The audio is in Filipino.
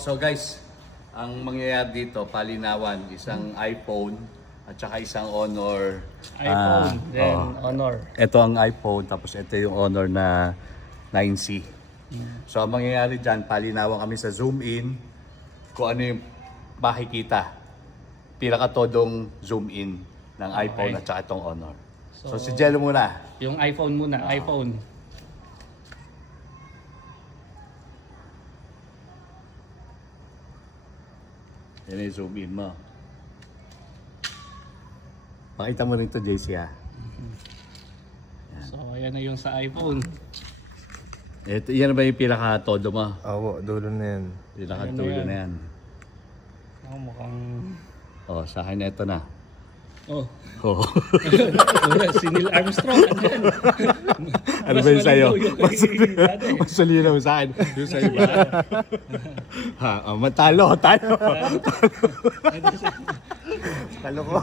So guys, ang mangyayari dito, palinawan, isang iPhone at saka isang Honor. iPhone, then Honor. Ito ang iPhone, tapos ito yung Honor na 9C. So ang mangyayari dyan, palinawan kami sa zoom in kung ano yung makikita. Pinakatodong zoom in ng iPhone at saka itong Honor. So si Jello muna. Yung iPhone muna, iPhone. Yan yung zoom in mo. Pakita mo rin ito, JC ha. So ayan na yung sa iPhone. Ito, yan ba yung pinaka-todo mo? Oo, dulo na yan. Pinaka-todo Ayan na na yan. Oh, mukhang... Oh, sa akin ito na. Oh, Oh. si Neil Armstrong, andyan. Ano ba yung sa'yo? Dati. Mas malinaw sa akin. Yung sa'yo ba? Ha, matalo, talo. Talo ko.